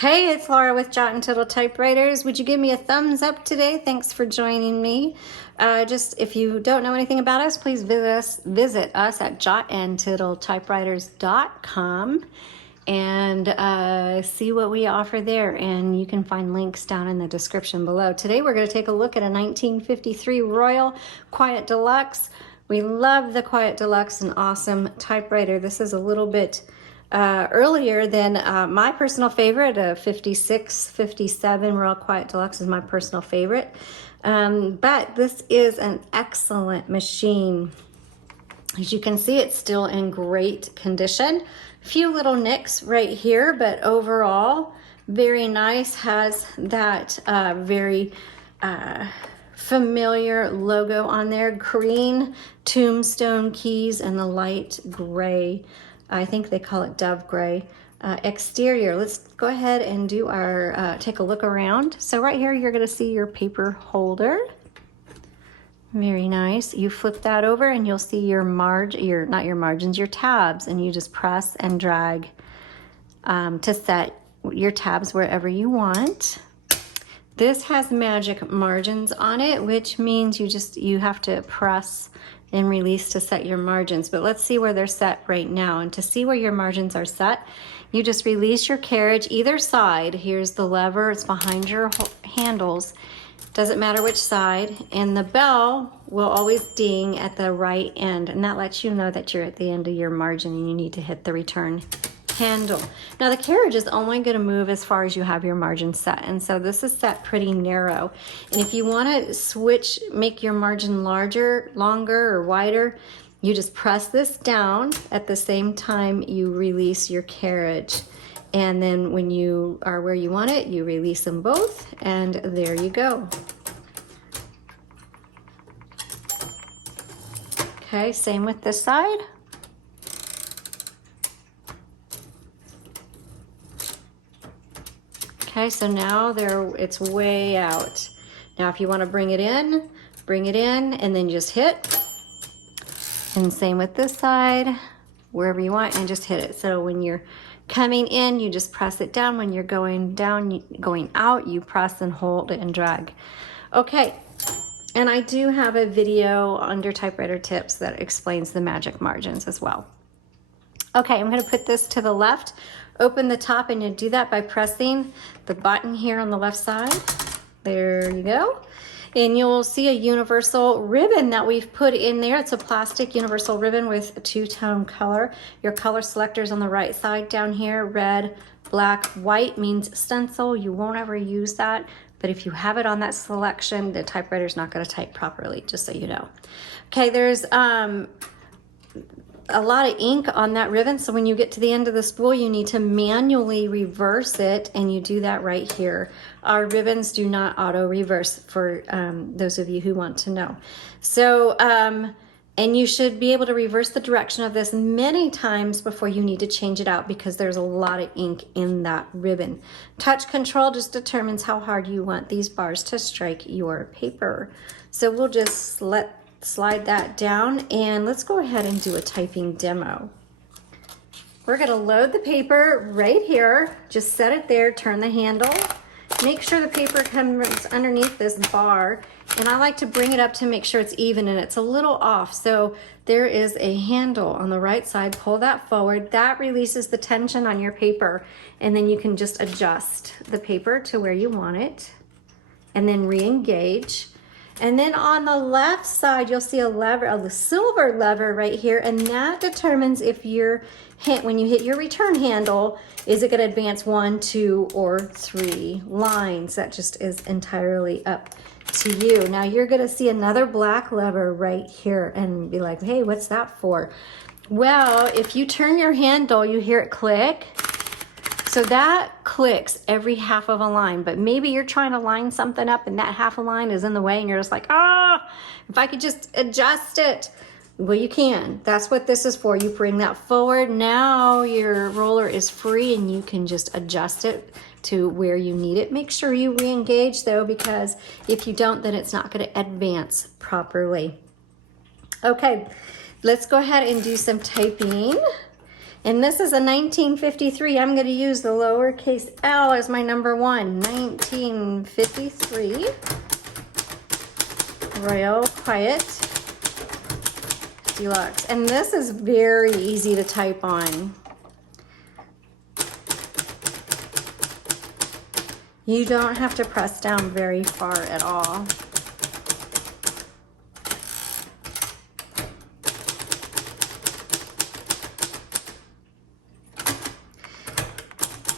Hey, it's Laura with Untitled Typewriters. Would you give me a thumbs up today? Thanks for joining me. Just if you don't know anything about us, please visit us at jotandtittledtypewriters.com and see what we offer there. And you can find links down in the description below. Today we're going to take a look at a 1953 Royal Quiet Deluxe. We love the Quiet Deluxe, an awesome typewriter. This is a little bit earlier than my personal favorite, a 56, 57 Royal Quiet Deluxe is my personal favorite. But this is an excellent machine. As you can see, it's still in great condition. A few little nicks right here, but overall, very nice. Has that very familiar logo on there. Green tombstone keys and the light gray, I think they call it dove gray, exterior. Let's go ahead and do our, take a look around. So right here, you're gonna see your paper holder. Very nice. You flip that over and you'll see your not your margins, your tabs, and you just press and drag to set your tabs wherever you want. This has magic margins on it, which means you have to press and release to set your margins. But let's see where they're set right now. And to see where your margins are set, you just release your carriage either side. Here's the lever, it's behind your handles. Doesn't matter which side. And the bell will always ding at the right end. And that lets you know that you're at the end of your margin and you need to hit the return handle. Now the carriage is only going to move as far as you have your margin set, and so this is set pretty narrow. And if you want to switch, make your margin larger, longer, or wider, you just press this down at the same time you release your carriage. And then when you are where you want it, you release them both, and there you go. Okay, same with this side. Okay, so now it's way out. Now if you want to bring it in, and then just hit. And same with this side, wherever you want, and just hit it. So when you're coming in, you just press it down. When you're going down, going out, you press and hold and drag. Okay, and I do have a video under typewriter tips that explains the magic margins as well. Okay, I'm going to put this to the left. Open the top, and you do that by pressing the button here on the left side. There you go. And you'll see a universal ribbon that we've put in there. It's a plastic universal ribbon with a two-tone color. Your color selector's on the right side down here. Red, black, white means stencil. You won't ever use that, but if you have it on that selection, the typewriter's not going to type properly, just so you know. Okay, there's a lot of ink on that ribbon, so when you get to the end of the spool, you need to manually reverse it, and you do that right here. Our ribbons do not auto reverse, for those of you who want to know. So and you should be able to reverse the direction of this many times before you need to change it out, because there's a lot of ink in that ribbon. Touch control just determines how hard you want these bars to strike your paper. So we'll just slide that down, and let's go ahead and do a typing demo. We're going to load the paper right here. Just set it there, turn the handle. Make sure the paper comes underneath this bar, and I like to bring it up to make sure it's even, and it's a little off. So there is a handle on the right side. Pull that forward. That releases the tension on your paper, and then you can just adjust the paper to where you want it, and then re-engage. And then on the left side, you'll see a lever, a silver lever right here, and that determines if when you hit your return handle, is it going to advance 1, 2, or 3 lines? That just is entirely up to you. Now you're going to see another black lever right here and be like, hey, what's that for? Well, if you turn your handle, you hear it click. So that clicks every half of a line, but maybe you're trying to line something up and that half a line is in the way, and you're just like, if I could just adjust it. Well, you can. That's what this is for. You bring that forward. Now your roller is free, and you can just adjust it to where you need it. Make sure you re-engage though, because if you don't, then it's not going to advance properly. Okay, let's go ahead and do some typing. And this is a 1953. I'm going to use the lowercase l as my number one. 1953 Royal Quiet Deluxe. And this is very easy to type on. You don't have to press down very far at all.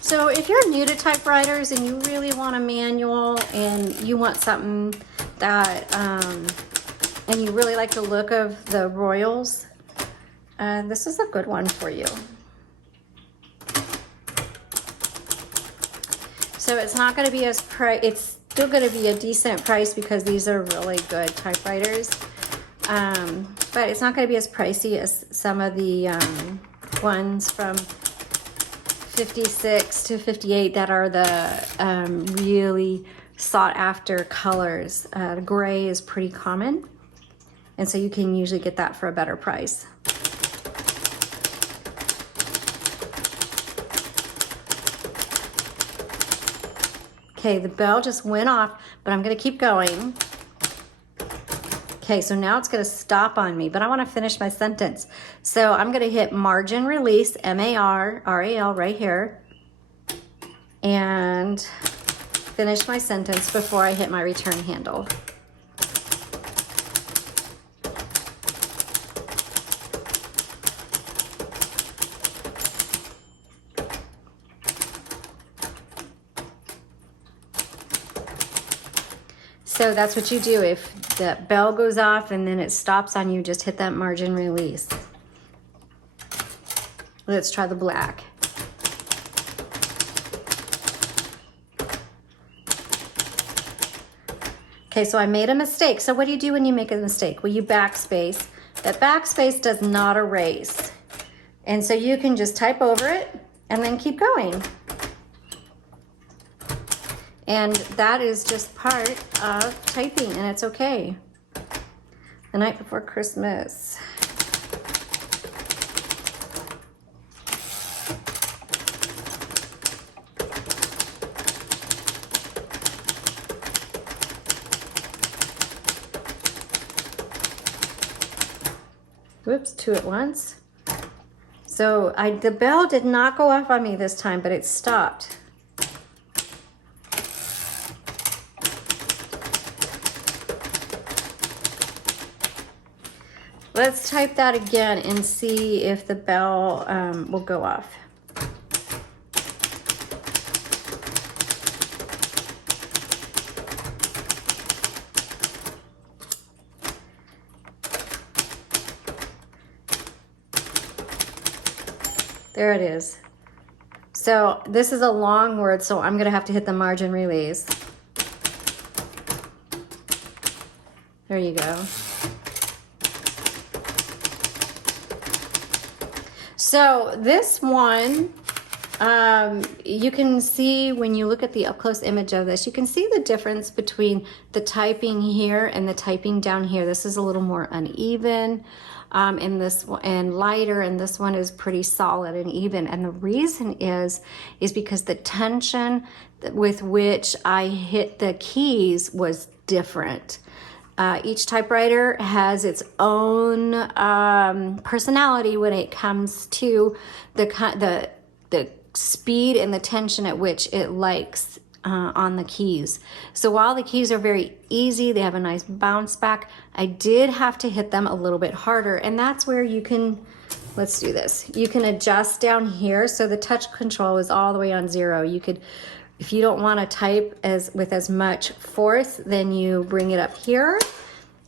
So if you're new to typewriters and you really want a manual and you want something that, and you really like the look of the Royals, this is a good one for you. So it's not going to be as it's still going to be a decent price because these are really good typewriters. But it's not going to be as pricey as some of the ones from 56 to 58 that are the really sought after colors. Gray is pretty common, and so you can usually get that for a better price. Okay, the bell just went off, but I'm going to keep going. Okay, so now it's going to stop on me, but I want to finish my sentence. So I'm going to hit margin release, M-A-R-R-A-L, right here, and finish my sentence before I hit my return handle. So that's what you do. If the bell goes off and then it stops on you, just hit that margin release. Let's try the black. Okay, so I made a mistake. So what do you do when you make a mistake? Well, you backspace. That backspace does not erase. And so you can just type over it and then keep going. And that is just part of typing, and it's okay. The Night Before Christmas. Whoops, two at once. So the bell did not go off on me this time, but it stopped. Let's type that again and see if the bell will go off. There it is. So this is a long word, so I'm going to have to hit the margin release. There you go. So this one, you can see when you look at the up-close image of this, you can see the difference between the typing here and the typing down here. This is a little more uneven and lighter, and this one is pretty solid and even. And the reason is because the tension with which I hit the keys was different. Each typewriter has its own personality when it comes to the speed and the tension at which it likes on the keys. So while the keys are very easy, they have a nice bounce back, I did have to hit them a little bit harder. And that's where you can, let's do this. You can adjust down here. So the touch control is all the way on 0. You could, if you don't want to type with as much force, then you bring it up here.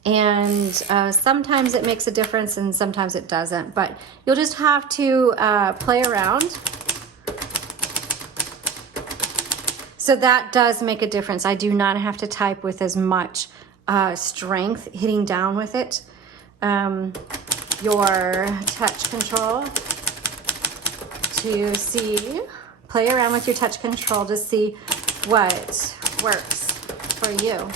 And sometimes it makes a difference and sometimes it doesn't. But you'll just have to play around. So that does make a difference. I do not have to type with as much strength hitting down with it. Your touch control to see, play around with your touch control to see what works for you.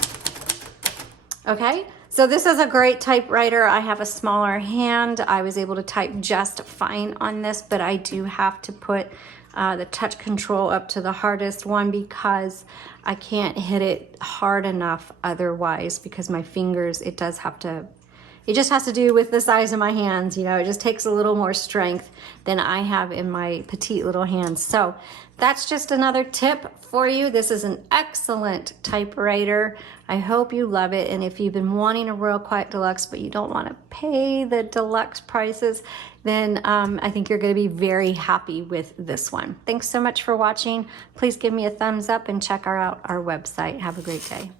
Okay, So this is a great typewriter. I have a smaller hand. I was able to type just fine on this, but I do have to put the touch control up to the hardest one because I can't hit it hard enough otherwise, because my fingers, it just has to do with the size of my hands. You know, it just takes a little more strength than I have in my petite little hands. So that's just another tip for you. This is an excellent typewriter. I hope you love it. And if you've been wanting a Royal Quiet Deluxe, but you don't want to pay the deluxe prices, then I think you're going to be very happy with this one. Thanks so much for watching. Please give me a thumbs up and check out our website. Have a great day.